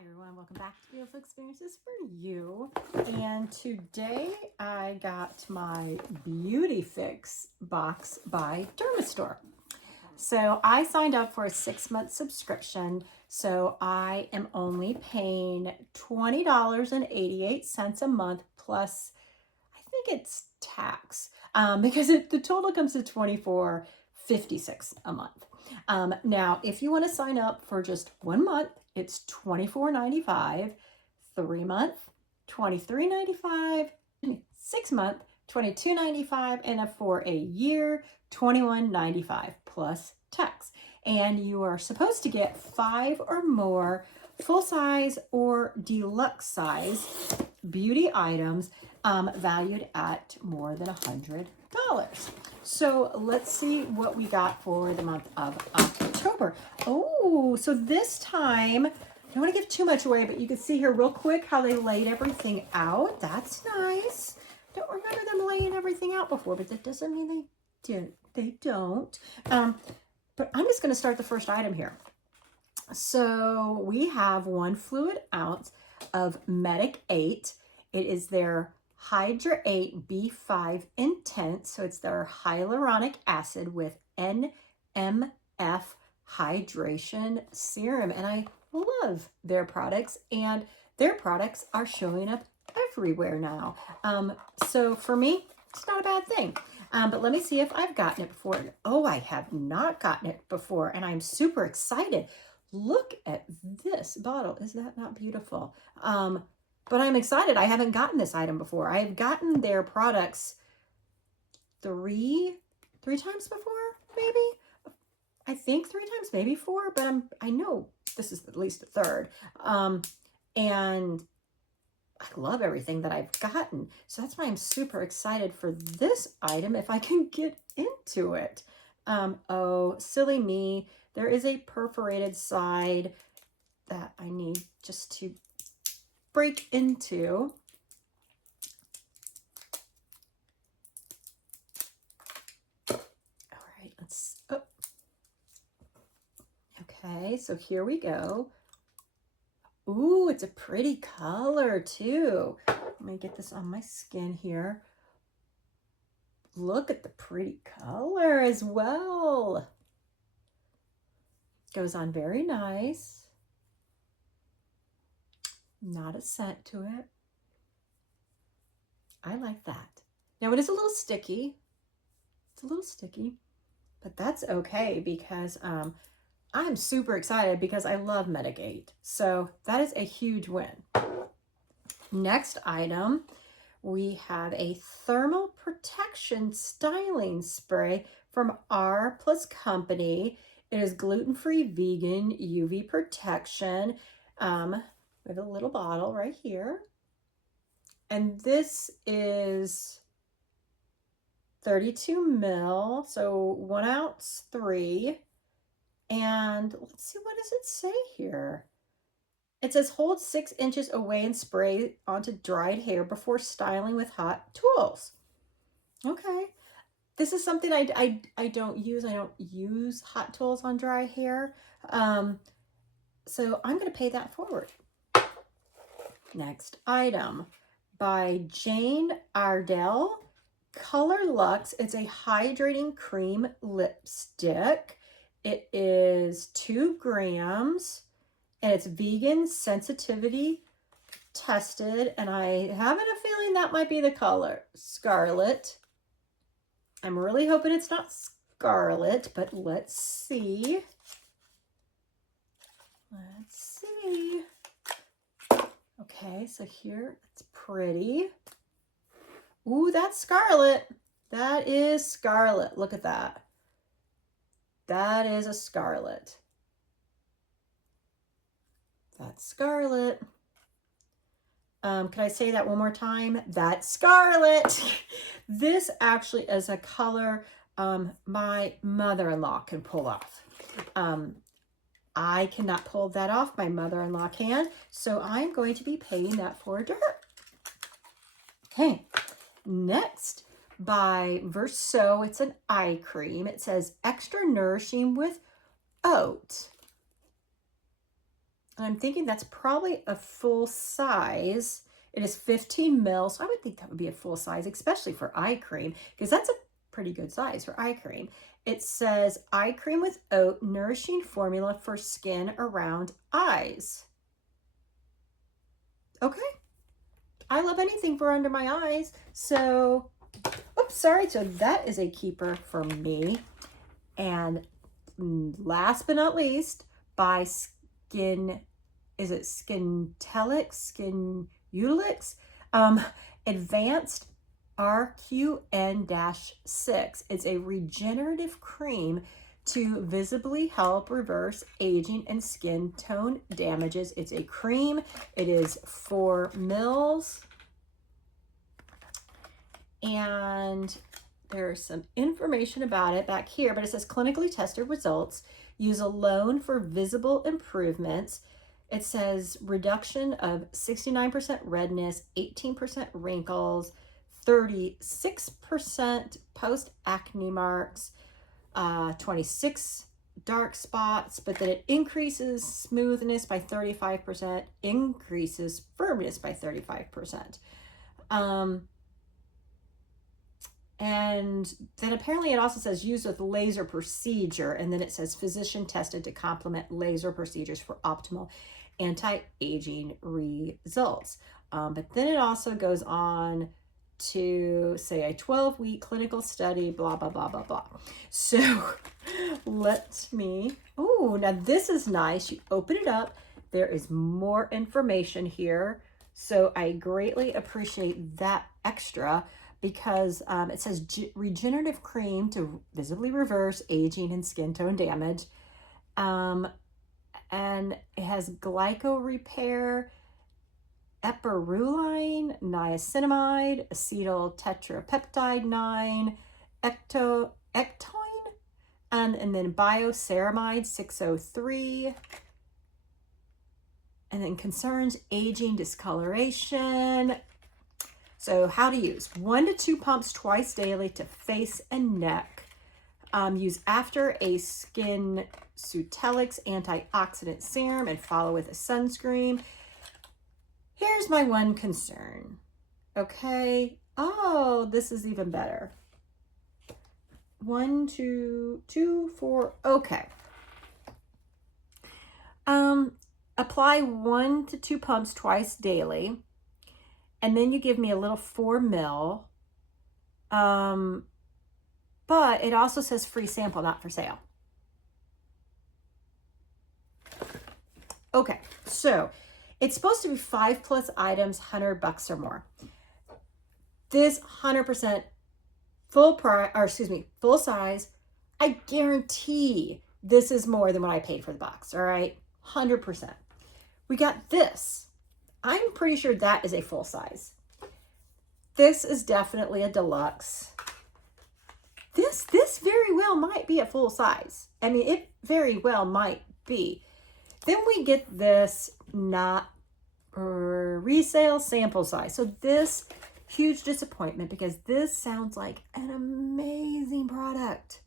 Hi everyone, welcome back to Beautiful Experiences for You. And today I got my BeautyFIX box by Dermstore. So I signed up for a 6-month subscription, so I am only paying $20.88 a month plus, I think it's tax, because the total comes to $24.56 a month. Now, if you want to sign up for just 1 month, it's $24.95, 3 month, $23.95, 6 month, $22.95, and for a year, $21.95 plus tax. And you are supposed to get 5 or more full-size or deluxe size beauty items valued at more than $100. So let's see what we got for the month of October. Oh, so this time, I don't want to give too much away, but you can see here real quick how they laid everything out. That's nice. Don't remember them laying everything out before, but that doesn't mean they did. They don't. But I'm just going to start the first item here. So we have 1 fluid ounce of Medic 8. It is their Hydra 8 B5 Intense. So it's their hyaluronic acid with NMF hydration serum. And I love their products, and their products are showing up everywhere now. So for me, it's not a bad thing. But let me see if I've gotten it before. Oh, I have not gotten it before, and I'm super excited. Look at this bottle. Is that not beautiful? But I'm excited. I haven't gotten this item before. I've gotten their products three times before, maybe. I think 3 times, maybe 4, but I know this is at least the 3rd. And I love everything that I've gotten. So that's why I'm super excited for this item if I can get into it. Oh, silly me. There is a perforated side that I need just to break into. All right, okay, so here we go. Ooh, it's a pretty color too. Let me get this on my skin here. Look at the pretty color as well. Goes on very nice. Not a scent to it. I like that. Now it is a little sticky. It's a little sticky, but that's okay because I'm super excited because I love Medic 8. So that is a huge win. Next item, we have a thermal protection styling spray from R+ Company. It is gluten-free, vegan, UV protection. We have a little bottle right here. And this is 32 ml, so 1 ounce, 3. And let's see, what does it say here? It says hold 6 inches away and spray onto dried hair before styling with hot tools. Okay. This is something I don't use. I don't use hot tools on dry hair. So I'm going to pay that forward. Next item by Jane Ardell, Color Luxe. It's a hydrating cream lipstick. It is 2 grams and it's vegan sensitivity tested. And I have a feeling that might be the color Scarlet. I'm really hoping it's not Scarlet, but let's see. Let's see. Okay, so here it's pretty. Ooh, that's Scarlet. That is Scarlet. Look at that. That is a Scarlet. That's Scarlet. Can I say that one more time? That's Scarlet. This actually is a color my mother-in-law can pull off. I cannot pull that off. My mother-in-law can. So I'm going to be paying that forward to her. Okay. Next, by Verso, it's an eye cream. It says extra nourishing with oat. And I'm thinking that's probably a full size. It is 15 mils, so I would think that would be a full size, especially for eye cream, because that's a pretty good size for eye cream. It says eye cream with oat, nourishing formula for skin around eyes. Okay. I love anything for under my eyes. So, oops, sorry. So that is a keeper for me. And last but not least, by Skin, is it Skintelix, Skinulix? Advanced RQN-6. It's a regenerative cream to visibly help reverse aging and skin tone damages. It's a cream. It is 4 mils. And there's some information about it back here, but it says clinically tested results. Use alone for visible improvements. It says reduction of 69% redness, 18% wrinkles, 36% post-acne marks, 26 dark spots, but then it increases smoothness by 35%, increases firmness by 35%. And then apparently it also says used with laser procedure, and then it says physician tested to complement laser procedures for optimal anti-aging results. But then it also goes on to say a 12-week clinical study, blah, blah, blah, blah, blah. So let me, oh, now this is nice. You open it up. There is more information here. So I greatly appreciate that extra because it says regenerative cream to visibly reverse aging and skin tone damage. And it has glyco repair, epirulline, niacinamide, acetyl tetrapeptide 9, ectoine, and then bioceramide 603. And then concerns aging, discoloration. So how to use 1 to 2 pumps twice daily to face and neck. Use after a Skin Sutelix antioxidant serum and follow with a sunscreen. Here's my one concern. Okay. Oh, this is even better. 1, 2, 2, 4. Okay. Apply 1 to 2 pumps twice daily. And then you give me a little 4 mil. But it also says free sample, not for sale. Okay, so it's supposed to be 5+ items, $100 or more. This 100% full price, or excuse me, full size. I guarantee this is more than what I paid for the box. All right, 100%. We got this. I'm pretty sure that is a full size. This is definitely a deluxe. This very well might be a full size. I mean, it very well might be. Then we get this not resale sample size. So this, huge disappointment because this sounds like an amazing product.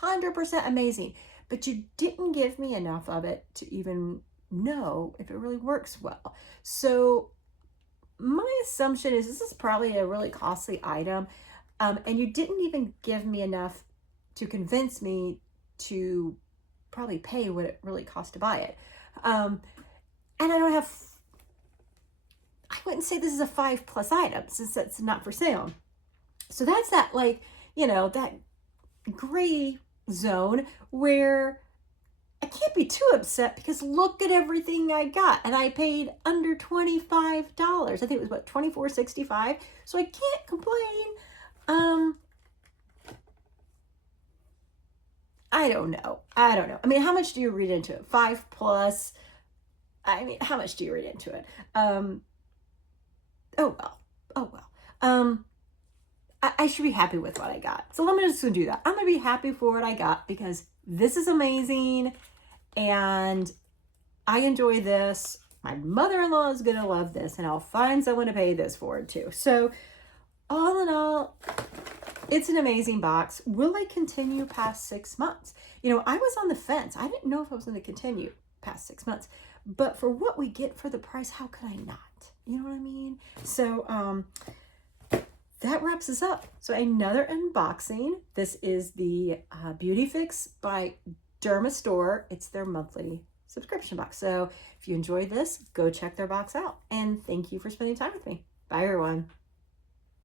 100% amazing. But you didn't give me enough of it to even know if it really works well. So my assumption is this is probably a really costly item, and you didn't even give me enough to convince me to probably pay what it really cost to buy it. And I wouldn't say this is a 5+ item since it's not for sale. So that's that, like, you know, that gray zone where I can't be too upset because look at everything I got, and I paid under $25. I think it was what, $24.65. So I can't complain. I don't know. I mean, how much do you read into it? 5+. I mean, how much do you read into it? Oh well. I should be happy with what I got. So I'm just gonna do that. I'm gonna be happy for what I got because this is amazing. And I enjoy this. My mother-in-law is going to love this, and I'll find someone to pay this for it too. So all in all, it's an amazing box. Will I continue past 6 months? You know, I was on the fence. I didn't know if I was going to continue past 6 months, but for what we get for the price, how could I not? You know what I mean? So that wraps us up. So another unboxing. This is the BeautyFIX by Dermstore. It's their monthly subscription box. So if you enjoyed this, go check their box out. And thank you for spending time with me. Bye, everyone.